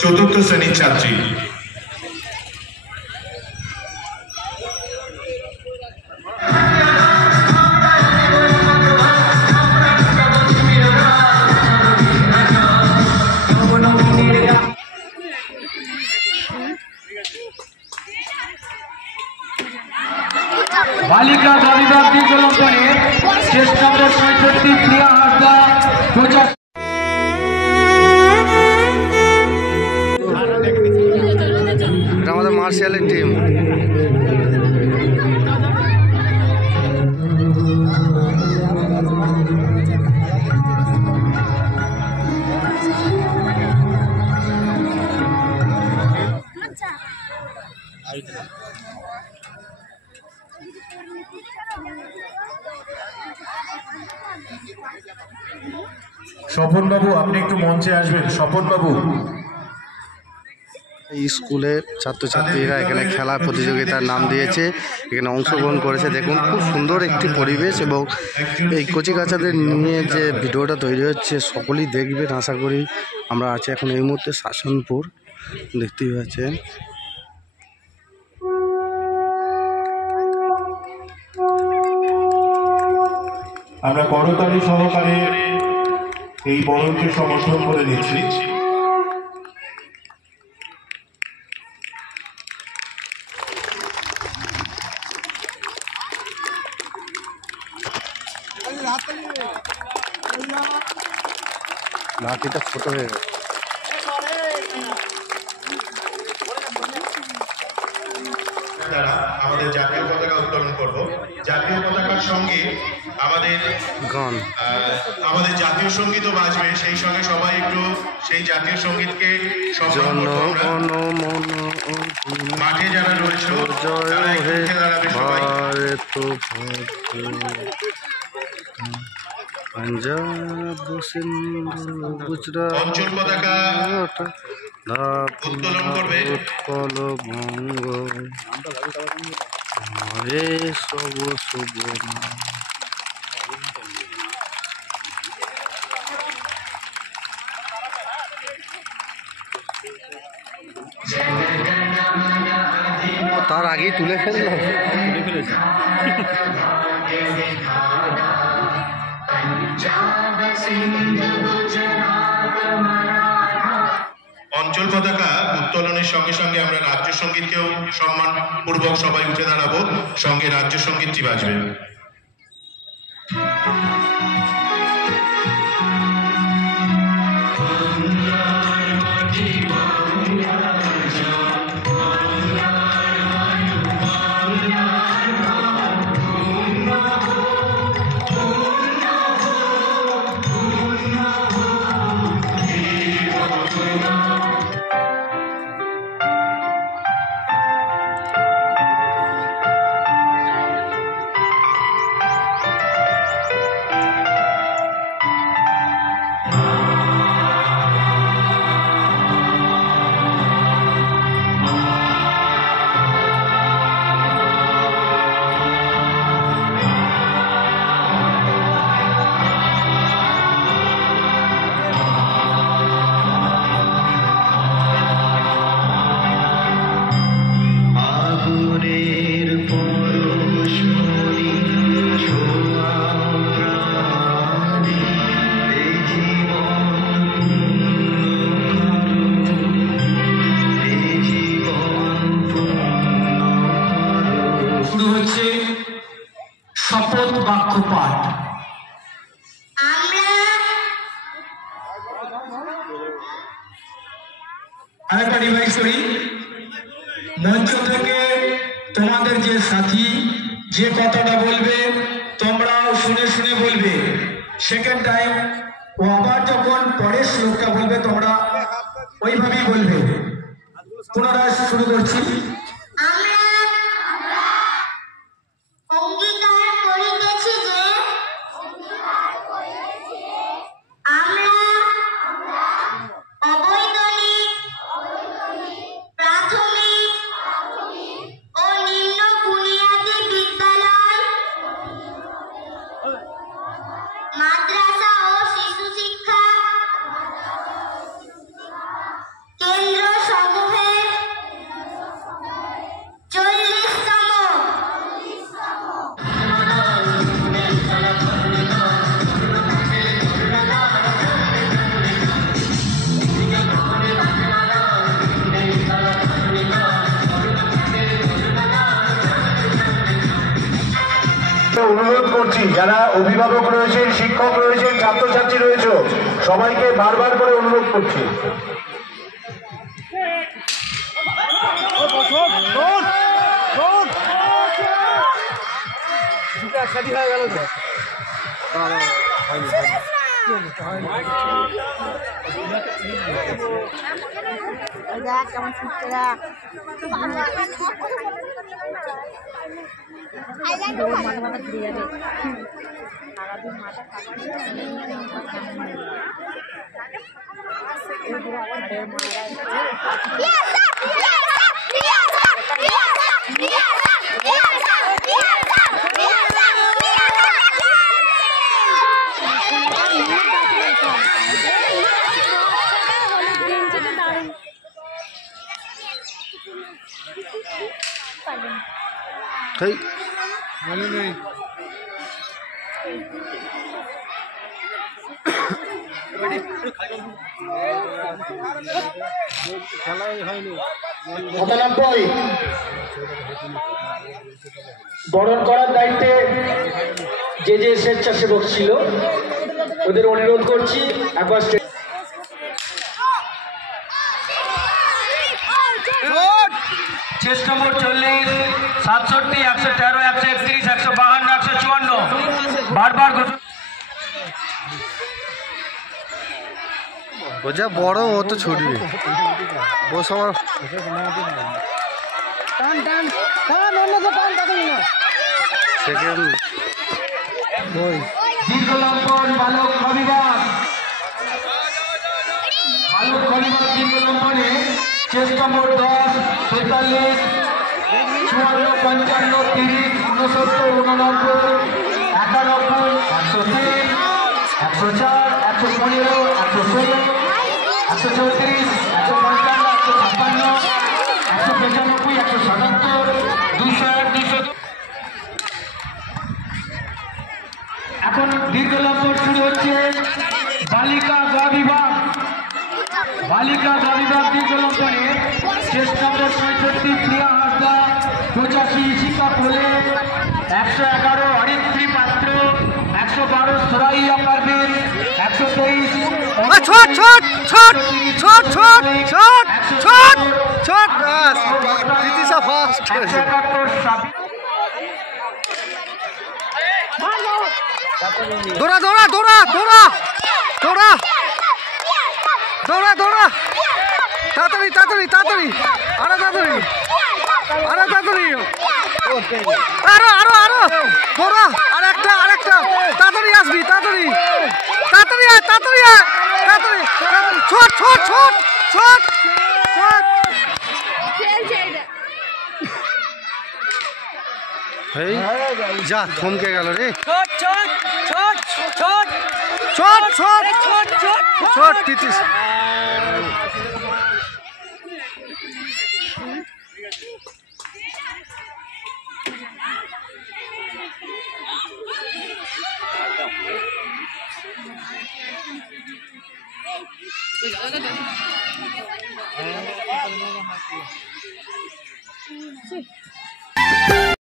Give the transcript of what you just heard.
চতুর্থ শ্রেণীর ছাত্রী। बालिका भलिबल दिग्गलंकने শেষ নম্বর 65 প্রিয়া হাসদা আমাদের মার্শালের টিম। স্বপন বাবু, আপনি একটু মঞ্চে আসবেন। স্বপন বাবু, এই স্কুলের ছাত্রছাত্রীরা এখানে খেলার প্রতিযোগিতার নাম দিয়েছে, এখানে অংশগ্রহণ করেছে। দেখুন খুব সুন্দর একটি পরিবেশ, এবং এই কচিকাচাদের নিয়ে যে ভিডিওটা তৈরি হচ্ছে সকলেই দেখবেন আশা করি। আমরা আছি এখন এই মুহূর্তে শাসনপুর, দেখতেই পাচ্ছেন। আমরা করতালি সহকারে এই বরণকে সমর্থন করে দিচ্ছি। লাঠিটা ছোট হয়ে গেছে। আমাদের জাতীয় পতাকা উত্তোলন করব। জাতীয় পতাকার সঙ্গে আমাদের গান, আমাদের জাতীয় সঙ্গীতও বাজবে। সেই সঙ্গে সবাই একটু সেই জাতীয় সঙ্গীতকে মাঠে যারা রয়েছে পাঞ্জাব সিন্ধু গুজরাট অঞ্চল পতাকা উত্তোলন করবে। উৎকল বঙ্গ হরে সব শুভ। তার আগেই তুলে ফেললাম। অঞ্চল পতাকা উত্তোলনের সঙ্গে সঙ্গে আমরা রাজ্য সঙ্গীতকেও সম্মান পূর্বক সবাই উঠে দাঁড়াবো, সঙ্গে রাজ্য সঙ্গীতটি বাজবে। শপথ বাক্য পাঠ। আরেকটা রিভাইজ করি। মঞ্চ থেকে তোমাদের যে সাথী যে কথাটা বলবে তোমরাও শুনে শুনে বলবে। সেকেন্ড টাইম ও আবার যখন পরের শ্লোকটা বলবে তোমরা ওইভাবেই বলবে। পুনরায় শুরু করছি। মাদ্রাসা ও করছি, যারা অভিভাবক রয়েছেন, শিক্ষক রয়েছেন, ছাত্রছাত্রী রয়েছে, সবাইকে বারবার করে অনুরোধ করছি। কেমন ফুটছে মাথা মাথা ঘুরে যাবে সারাদিন মাথা Hey. বরণ করার দায়িত্বে যে যে স্বেচ্ছাসেবক ছিল ওদের অনুরোধ করছি একবার চেষ্টা নম্বর 40, 67, 113, 131, 152, 154 বারবার বোঝা বড় ও তো ছুটবে ও সবার দীর্ঘলম্বন বালক কবিবাস দীর্ঘলম্বনে চেষ্টা নম্বর 10, 43, 54, 55, 30, 69, 89, 91, 103, 104, 115, 116, 134, 155, 156, 195, 177, 201, 202। এখন দীর্ঘলম্বন শুরু হচ্ছে বালিকা গ বিভাগ দীর্ঘলম্বনে চেষ্টা নম্বর 65, প্রিয়া হাসদা, 85, শিখা কোলে, 111, হরিত্রী পাত্র, 112, সরাইয়া পারবেন, 123, ছোট ছোট ছোট ছোট ছোট ছোট ছোট ছোট বাস দিদিসা ফাস্ট 171, দৌড়া দৌড়া দৌড়া দৌড়া দৌড়া দৌড়া দৌড়া তাড়াতাড়ি তাড়াতাড়ি তাড়াতাড়ি আরো তাড়াতাড়ি আরো তাড়াতাড়ি আরো আরো আরো দৌড়া আরেকটা তাড়াতাড়ি আসবি তাড়াতাড়ি তাড়াতাড়ি আয় তাড়াতাড়ি আয় তাড়াতাড়ি ছোট ছোট ছোট ছোট ছোট এই যা থমকে গেল রে ছোট ছোট ছোট ছোট ছোট ছোট ছোট ছোট ছোট তিতিস